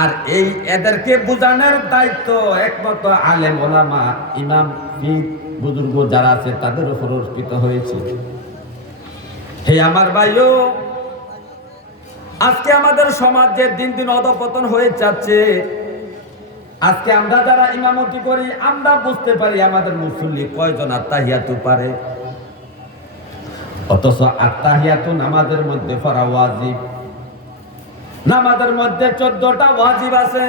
আর এই এদেরকে বোঝানোর দায়িত্ব একমাত্র আলেম ওলামা ইমাম পীর বুজুর্গ যারা আছে তাদের উপর অর্পিত হয়েছে। হে আমার ভাইও, আজকে আমাদের সমাজের দিন দিন অধঃপতন হয়ে যাচ্ছে। আজকে আমরা যারা ইমামতি করি আমরা বুঝতে পারি আমাদের মুসল্লি কয়জন আত্তাহিয়াতু পারে, অথচ আত্তাহিয়াতু নামাজের মধ্যে পড়া ওয়াজিব। নামাজের মধ্যে 14টা ওয়াজিব আছে।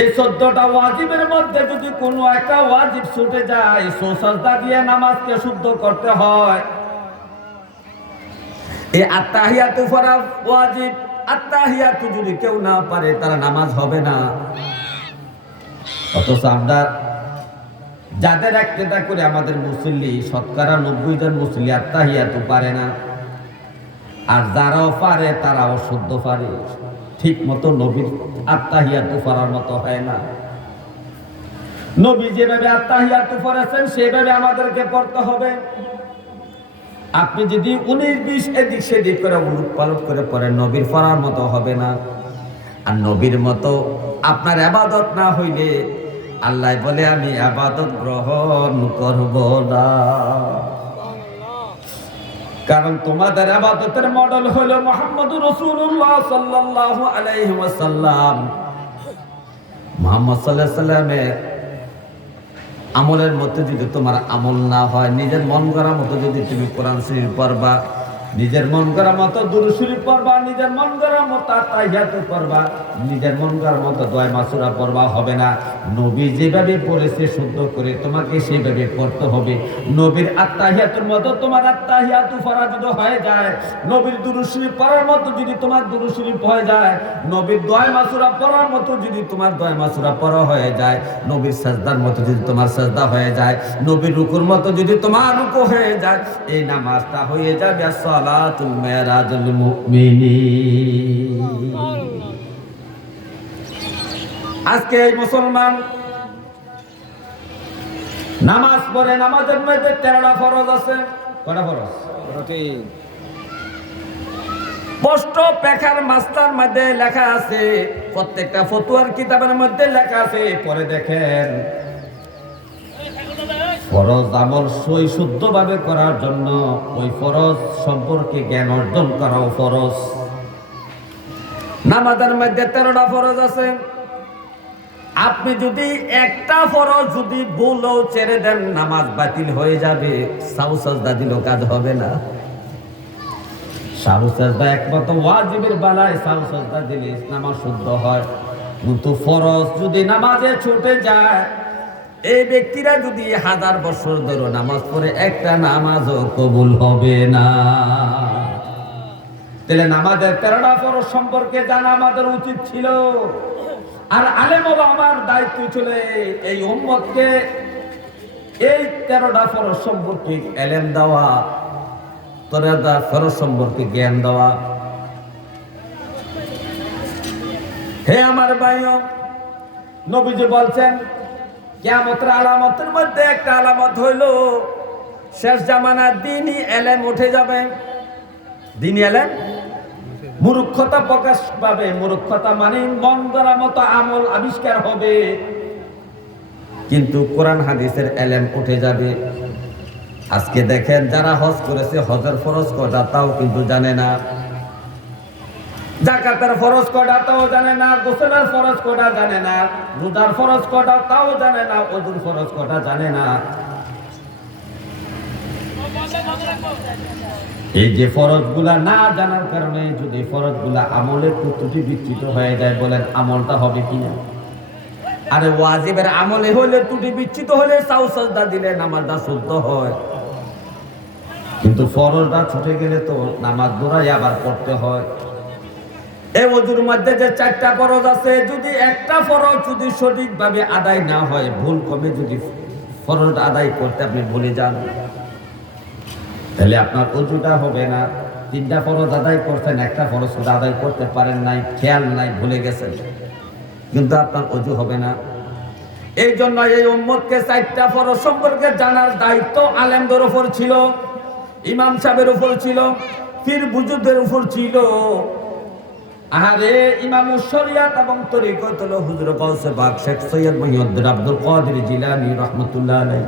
এই 14টা ওয়াজিবের মধ্যে যদি কোনো একটা ওয়াজিব ছুটে যায়, সুজদা দিয়ে নামাজকে শুদ্ধ করতে হয়। এই আত্তাহিয়াতু পড়া ওয়াজিব। আত্তাহিয়াতু যদি কেউ না পারে তার নামাজ হবে না। অথচ আমরা যাদের ইক্তেদা করে আমাদের মুসল্লি শতকরা 90 জন মুসল্লি আত্তাহিয়াতু পারে না। আর যারাও পারে তারাও শুদ্ধ পারে, ঠিক মতো নবীর আত্তাহিয়াতু পড়ার মতো হয় না। নবী যেভাবে আত্তাহিয়াতু পড়েছেন সেভাবে আমাদেরকে পড়তে হবে। আপনি যদি 19-20 এদিক সেদিক করে উলট পালট করে পড়েন নবীর পড়ার মতো হবে না। আর নবীর মতো আপনার ইবাদত না হইলে আল্লাহ বলে আমি ইবাদত গ্রহণ করব না। কারণ তোমাদের ইবাদতের মডেল হলো মুহাম্মদুর রাসূলুল্লাহ সাল্লাল্লাহু আলাইহি ওয়াসাল্লাম। মুহাম্মদ সাল্লাল্লাহু আলাইহি ওয়াসাল্লামের আমলের মধ্যে যদি তোমার আমল না হয়, নিজের মন করার মতো যদি তুমি কোরআন শরীফ পড়বা, নিজের মন করার মতো দুরূদ শরীফ পড়বা, নিজের মন করার মতো আত্তাহিয়াতু পড়বা, নিজের মন করার মতো দোয়া মাসুরা পড়বা, হবে না। নবী যেভাবে পড়েছে শুদ্ধ করে তোমাকে সেভাবে পড়তে হবে। নবীর আত্তাহিয়াতুর মতো তোমার আত্তাহিয়াতু পড়া যদি হয়ে যায়, নবীর দুরূদ শরীফ পড়ার মতো যদি তোমার দুরূদ শরীফ হয়ে যায়, নবীর দোয়া মাসুরা পড়ার মতো যদি তোমার দোয়া মাসুরা পড়া হয়ে যায়, নবীর সাজদার মতো যদি তোমার সাজদা হয়ে যায়, নবীর রুকুর মতো যদি তোমার রুকু হয়ে যায়, এই নামাজটা হয়ে যাবে সালাতুল মিরাজুল মুমিনিন। আজকে এই মুসলমান নামাজ পড়ে, নামাজের মধ্যে 13টা ফরজ আছে। কয়টা ফরজ? স্পষ্ট পেখার মাস্টার মধ্যে লেখা আছে, প্রত্যেকটা ফতোয়ার কিতাবের মধ্যে লেখা আছে। পরে দেখেন ফরজ আমল সই শুদ্ধভাবে করার জন্য ওই ফরজ সম্পর্কে জ্ঞান অর্জন করাও ফরজ। নামাজের মধ্যে 13টা ফরজ আছে। আপনি যদি একটা ফরজ যদি ভুলও ছেড়ে দেন নামাজ বাতিল হয়ে যাবে। সাহু সাজদা দিলেও কাজ হবে না। সাহু সাজদা একমাত্র ওয়াজিবের বেলায় সাহু সাজদা দিলে নামাজ শুদ্ধ হয়। কিন্তু ফরজ যদি নামাজে ছুটে যায়, এই ব্যক্তিরা যদি 1000 বছর ধরে নামাজ পড়ে একটা নামাজও কবুল হবে না। তাহলে নামাজের 13টা ফরজ সম্পর্কে জানা আমাদের উচিত ছিল। আর আলেম ওলামার দায়িত্ব ছিল এই উম্মতকে এই 13টা ফরজ সম্পর্কে ইলম দেওয়া, 13টা ফরজ সম্পর্কে জ্ঞান দেওয়া। হে আমার ভাইও, নবীজি বলছেন কিয়ামতের আলামতের মধ্যে একটা আলামত হইল শেষ জামানার দ্বীনি ইলম উঠে যাবে। দ্বীনি ইলম মূর্খতা প্রকাশ পাবে। মূর্খতা মানে মন গড়া মতো আমল আবিষ্কার হবে, কিন্তু কোরআন হাদিসের ইলম উঠে যাবে। আজকে দেখেন যারা হজ করেছে হজের ফরজ কয়টা তাও কিন্তু জানে না, যাকাতের ফরজ কয়টা তাও জানে না, গোসলের ফরজ কয়টা জানে না, রোজার ফরজ কয়টা তাও জানে না, ওযুর ফরজ কয়টা জানে না। এই যে ফরজগুলা না জানার কারণে যদি ফরজগুলা আমলের ত্রুটি বিচ্যুত হয়ে যায়, বলেন আমলটা হবে কিনা? আরে ওয়াজিবের আমলে হইলে ত্রুটি বিচ্যুত হলে সাহু সাজদা দিলে নামাজটা শুদ্ধ হয়, কিন্তু ফরজটা ছুটে গেলে তো নামাজ দৌড়াই আবার পড়তে হয়। এই ওযুর মধ্যে যে 4টা ফরজ আছে, যদি একটা ফরজ যদি সঠিকভাবে আদায় না হয়, ভুল কমে যদি ফরজ আদায় করতে আপনি ভুলে যান, তাহলে আপনার ওযুটা হবে না। 3টা ফরজ আদায় করছেন, একটা ফরজ আদায় করতে পারেন নাই, খেয়াল নাই, ভুলে গেছেন, কিন্তু আপনার ওযু হবে না। এই জন্য এই উম্মতকে 4টা ফরজ সম্পর্কে জানার দায়িত্ব আলেমদের উপর ছিল, ইমাম সাহেবের উপর ছিল, পীর বুজুর্গদের উপর ছিল। আরে ইমামুশ শরিয়াত এবং তরিকত হলো হুজুর গাউসে পাক শেখ সৈয়দ মুহিউদ্দিন আব্দুল কাদের জিলানী রাহমাতুল্লাহ আলাইহি।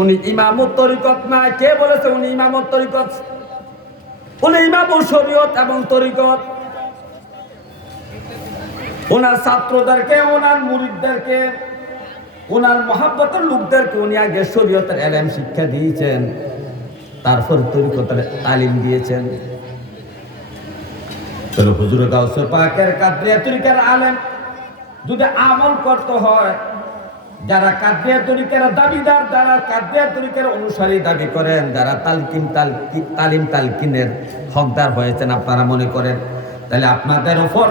উনি ইমামুত তরিকত না, কে বলেছে উনি ইমামুত তরিকত? উনি ইমামুশ শরিয়ত এবং তরিকত। ওনার ছাত্রদেরকে, ওনার মুরিদদেরকে, ওনার মহাব্বতের লোকদেরকে উনি আগে শরীয়তের ইলম শিক্ষা দিয়েছেন, তারপর তরিকতের তালিম দিয়েছেন। তাহলে হুজুর গাউসে পাকের কাদরিয়া তরিকার আলেম যদি আমল করতে হয়, যারা কাদরিয়া তরিকার দাবিদার, যারা কাদরিয়া তরিকার অনুসারী দাবি করেন, যারা তালিম তালকিনের হকদার হয়েছেন আপনারা মনে করেন, তাহলে আপনাদের উপর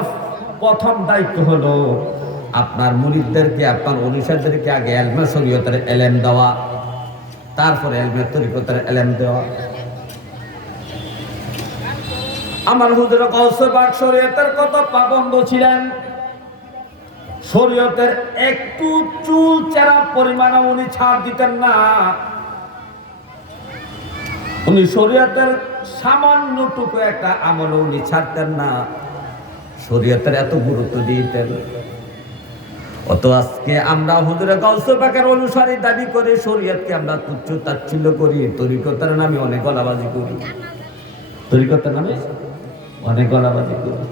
প্রথম দায়িত্ব হলো আপনার মুরিদদেরকে, আপনার অনুসারীদেরকে আগে ইলমে শরীয়তের ইলম দেওয়া, তারপরে ইলমে তরিকতের ইলম দেওয়া। আমার হুজুর গাউসে পাক শরীয়তের কত পাবন্ধ ছিলেন, শরীয়তের একটু চুল চেরা পরিমাণ উনি ছাড় দিতেন না। উনি শরীয়তের সামান্যটুকু একটা আমল উনি ছাড়তেন না, শরীয়তের এত গুরুত্ব দিতেন। অত আজকে আমরা হুজুর গাউসে পাকের অনুসারী দাবি করে শরীয়তকে আমরা তুচ্ছ তাচ্ছিল্য করি, তরিকতের নামে অনেক গলাবাজি করি, তরিকতের নামে অনেক গলাবাজি করি।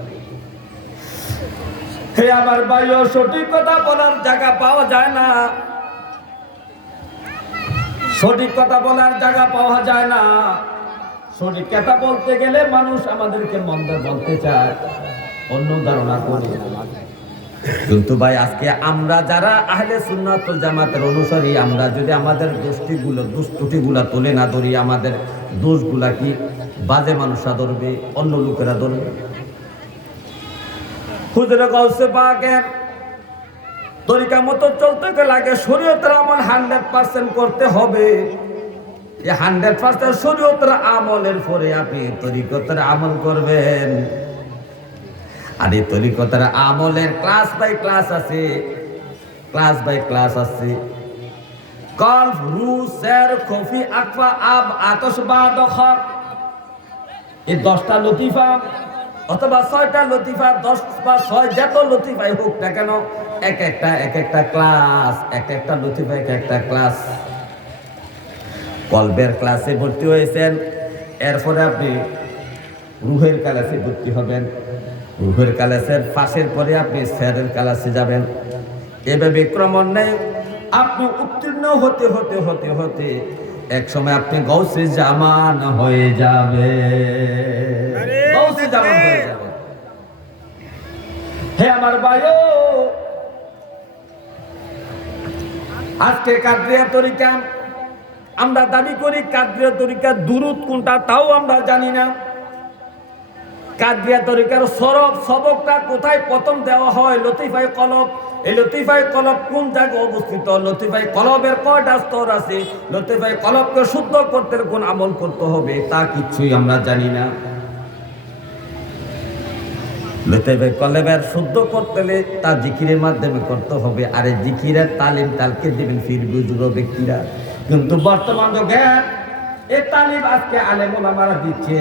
হে আমার ভাইও, সঠিক কথা বলার জায়গা পাওয়া যায় না, সঠিক কথা বলার জায়গা পাওয়া যায় না। সঠিক কথা বলতে গেলে মানুষ আমাদেরকে মন্দ বলতে চায়, অন্য ধারণা করে। কিন্তু ভাই আজকে আমরা যারা আহলে সুন্নাত ওয়াল জামাতের অনুসারী, আমরা যদি আমাদের দুষ্ত্রুটিগুলা তুলে না ধরি, আমাদের দোষগুলা কি বাজে মানুষরা ধরবে, অন্য লোকেরা ধরবে? হুজুর গাউসে পাকের তরিকা মতো চলতে গেলে আগে শরীয়তের আমল 100% করতে হবে। এই 100% শরীয়তের আমলের পরে আপনি তরিকতের আমল করবেন। আর এই তরিকতের আমলের ক্লাস বাই ক্লাস আছে, ক্লাস বাই ক্লাস আছে। কলফ, রু, সের, খফি, আকফা, আব, আতশ, বা, দখর, এই 10টা লতিফা অথবা 6টা লতিফা, 10 বা 6 যত লতিফাই হোক না কেন, এক একটা ক্লাস, এক একটা লতিফা এক একটা ক্লাস। কলবের ক্লাসে ভর্তি হয়েছেন, এরপরে আপনি রুহের ক্লাসে ভর্তি হবেন, রুহের ক্লাসের পাশের পরে আপনি সেরের ক্লাসে যাবেন। এভাবে ক্রমান্বয়ে আপনি উত্তীর্ণ হতে হতে হতে হতে এক সময় আপনি গাউসে জামান হয়ে যাবে, গাউসে জামান হয়ে যাবে। হে আমার ভাইও, আজকে কাদরিয়া তরিকা আমরা দাবি করি, কাদরিয়া তরিকার দুরুদ কোনটা তাও আমরা জানি না। কাদরিয়া তরিকার সবকটা কোথায় প্রথম দেওয়া হয়? লতিফায়ে কলব। এই লতিফায়ে কলব কোন জায়গায় অবস্থিত? লতিফায়ে কলবের কয়টা স্তর আছে? লতিফায়ে কলবকে শুদ্ধ করতে কোন আমল করতে হবে তা কিছুই আমরা জানি না। লতিফায়ে কলবের শুদ্ধ করতে হলে তা জিকিরের মাধ্যমে করতে হবে, আর এই জিকিরের তালিম তালকে দিবেন ফির বুজুর্গ ব্যক্তিরা। কিন্তু বর্তমান যুগে এই তালিম আজকে আলেম ওলামারা দিচ্ছে,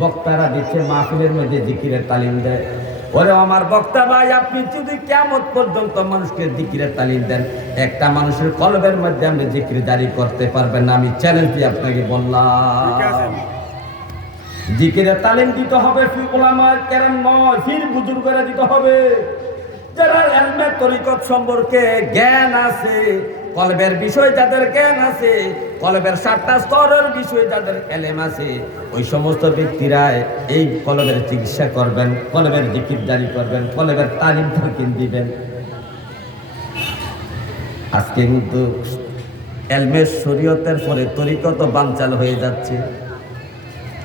বক্তারা দিচ্ছে, মাহফিলের মধ্যে জিকিরের তালিম দেয়। ওরে আমার বক্তা ভাই, আপনি যদি কিয়ামত পর্যন্ত মানুষকে জিকিরের তালিম দেন, একটা মানুষের কলবের মধ্যে আপনি জিকির জারি করতে পারবেন না। আমি চ্যালেঞ্জ দিয়ে আপনাকে বললাম, জিকিরের তালিম দিতে হবে ফি উলামা কেরাম নয়, ফির বুজুর্গরা দিতে হবে, যারা ইলমে তরিকত সম্পর্কে জ্ঞান আছে, কলবের বিষয় যাদের জ্ঞান আছে, কলবের 7টা স্তরের বিষয় যাদের ইলম আছে, ওই সমস্ত ব্যক্তিরা এই কলবের চিকিৎসা করবেন, কলবের জিকির জারি করবেন, কলবের তালিম তালকিন দিবেন। আজকে কিন্তু ইলমে শরীয়তের পরে তরিকত বানচাল হয়ে যাচ্ছে,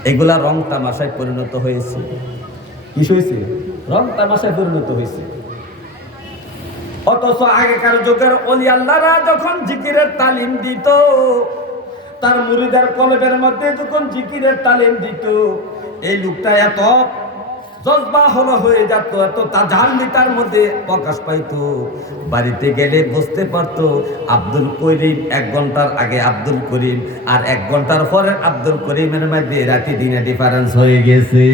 এগুলা রং তামাশায় পরিণত হয়েছে। কি হয়েছে? রং তামাশায় পরিণত হয়েছে। অথচ আগেকার যুগের ওলি আল্লাহরা যখন জিকিরের তালিম দিত, তার মুরিদের কলবের মধ্যে যখন জিকিরের তালিম দিত, এই লোকটা এত জজবা হয়ে যেত, এত তাজাল্লিটার মধ্যে প্রকাশ পাইতো। বাড়িতে গেলে বুঝতে পারতো আব্দুল করিম 1 ঘন্টার আগে আব্দুল করিম আর 1 ঘন্টার পরে আব্দুল করিমের মধ্যে রাতে দিনে ডিফারেন্স হয়ে গেছে।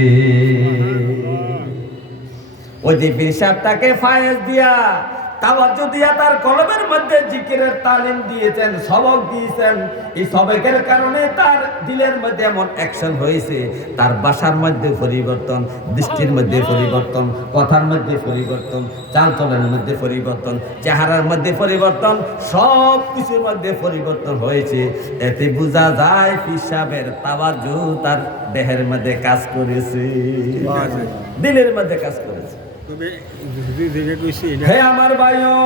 ওই যে পীর সাহেবটাকে ফায়েজ দিয়া তাওয়াজ্জু দিয়া তার কলমের মধ্যে জিকিরের তালিম দিয়েছেন, সবক দিয়েছেন। এই সবকের কারণে তার দিলের মধ্যে এমন অ্যাকশন হয়েছে, তার ভাষার মধ্যে পরিবর্তন, দৃষ্টির মধ্যে পরিবর্তন, কথার মধ্যে পরিবর্তন, চালচলনের মধ্যে পরিবর্তন, চেহারার মধ্যে পরিবর্তন, সব কিছুর মধ্যে পরিবর্তন হয়েছে। এতে বোঝা যায় পীর সাহেবের তাওয়াজ্জু তার দেহের মধ্যে কাজ করেছে, দিলের মধ্যে কাজ করেছে। হে আমার ভাইও,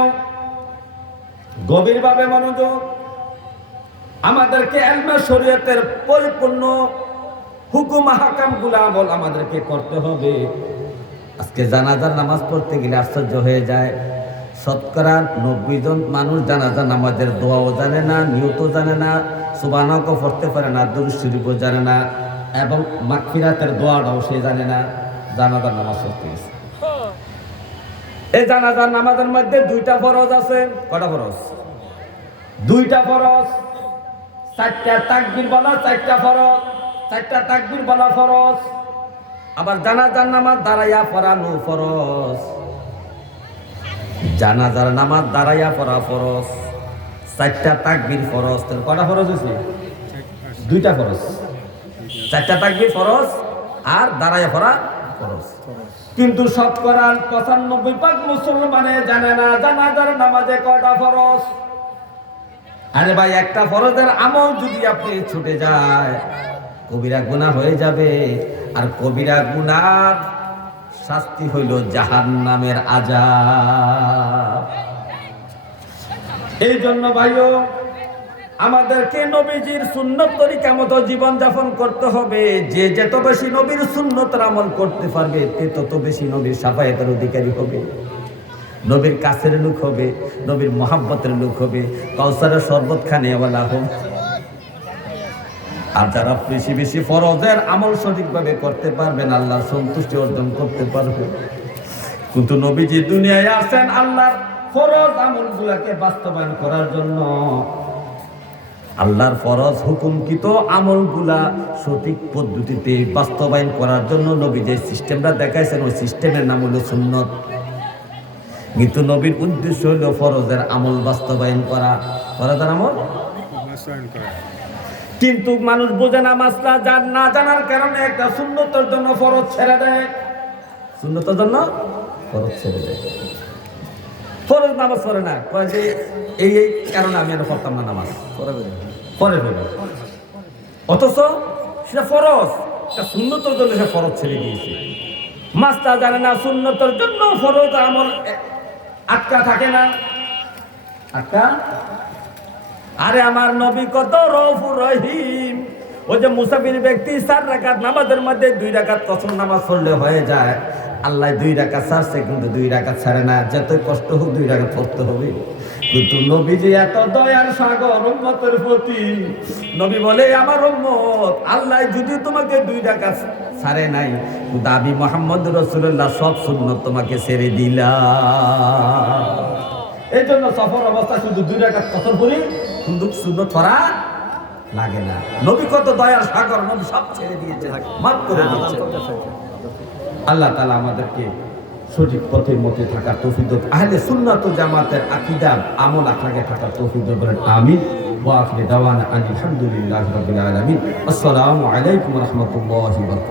গভীরভাবে মনোযোগ। আমাদেরকে ইলমে শরীয়তের পরিপূর্ণ হুকুম আহকাম গুলা আমল আমাদেরকে করতে হবে। আজকে জানাজার নামাজ পড়তে গেলে আশ্চর্য হয়ে যায়, শতকরা 90 জন মানুষ জানাজার নামাজের দোয়াও জানে না, নিয়তও জানে না, সুবহানাল্লাহ পড়তে পারে না, দুরূদ শরীফও জানে না, এবং মাগফিরাতের দোয়াটাও সে জানে না। জানাজার নামাজ পড়তে গেছে। এই জানাজার নামাজের মধ্যে 2টা ফরজ আছে। কটা ফরজ? 2টা ফরজ। 4টা তাকবীর বলা 4টা ফরজ, 4টা তাকবীর বলা ফরজ। আবার জানাজার নামাজ দাঁড়াইয়া পড়ানো ফরজ, জানাজার নামাজ দাঁড়াইয়া পড়া ফরজ, 4টা তাকবীর ফরজ। কটা ফরজ হয়েছে? 2টা ফরজ। 4টা তাকবীর ফরজ আর দাঁড়াইয়া পড়া ফরজ। কিন্তু শতকরা 95% মুসলমানে জানে না জানাজার নামাজে কয়টা ফরজ। আরে ভাই, একটা ফরজের আমল যদি আপনি ছুটে যায় কবিরা গুনাহ হয়ে যাবে, আর কবিরা গুনার শাস্তি হইল জাহান্নামের আযাব। এই জন্য ভাইও আমাদেরকে নবীজির সুন্নত তরিকা মতো জীবন যাপন করতে হবে। যে যত বেশি নবীর সুন্নতের আমল করতে পারবে সে তত বেশি নবীর শাফায়াতের অধিকারী হবে, নবীর কাছের লোক হবে, নবীর মহাব্বতের লোক হবে, কাউসারের শরবত খানেওয়ালা হবে। আর যারা বেশি বেশি ফরজের আমল সঠিকভাবে করতে পারবেন আল্লাহর সন্তুষ্টি অর্জন করতে পারবে। কিন্তু নবীজি দুনিয়ায় আসেন আল্লাহর ফরজ আমলগুলোকে বাস্তবায়ন করার জন্য। আল্লাহর ফরজ হুকুমকৃত আমলগুলা সঠিক পদ্ধতিতে বাস্তবায়ন করার জন্য নবী যে সিস্টেমটা দেখাইছেন ওই সিস্টেমের নাম হলো সুন্নত। কিন্তু নবীর উদ্দেশ্য হলো ফরজের আমল বাস্তবায়ন করা, ফরজের আমল বাস্তবায়ন করা। কিন্তু মানুষ বোঝে না, মাসলা না জানার কারণে একটা সুন্নতের জন্য ফরজ ছেড়ে দেয়, সুন্নতের জন্য ফরজ ছেড়ে দেয়, ফরজ নামাজ পড়ে না, কয় যে এই কারণে আমি আর পড়তাম না নামাজ, পরে ফেলে। অথচ সেটা ফরজ, একটা সুন্নতের জন্য সে ফরজ ছেড়ে দিয়েছে। মাসলা জানে না, সুন্নতের জন্য ফরজ আমল আটকা থাকে না, আটকা। আরে আমার নবী কত রউফুর রহিম। ওই যে মুসাফির ব্যক্তি 4 রাকাত নামাজের মধ্যে 2 রাকাত কসর নামাজ পড়লে হয়ে যায়, আল্লাহ 2 রাকাত ছাড়ছে কিন্তু 2 রাকাত ছাড়ে না, যতই কষ্ট হোক 2 রাকাত পড়তে হবে। কিন্তু নবীজি এত দয়ার সাগর উম্মতের প্রতি, নবী বলে আমার উম্মত আল্লাহ যদি তোমাকে 2 রাকাত ছাড়ে নাই, দাবি মুহাম্মদ রাসূলুল্লাহ সব সুন্নাত তোমাকে ছেড়ে দিলাম। এই জন্য সফর অবস্থা শুধু 2 রাকাত কসর পড়ি, কিন্তু সুন্নাত পড়া লাগে না। নবী কত দয়ার সাগর, নবী সব ছেড়ে দিয়েছে, মাফ করে দিয়েছে। আল্লাহ তাআলা আমাদেরকে সঠিক পথের মধ্যে থাকার তৌফিক দান, আহলে সুন্নাত ওয়াল জামাতের আকীদা আমল আখলাকে থাকার তৌফিক দান করেন, আমিন। ওয়া আখিরু দাওয়ানা আলহামদুলিল্লাহি রাব্বিল আলামিন। আসসালামু আলাইকুম ওয়া রাহমাতুল্লাহি ওয়া বারাকাতুহু।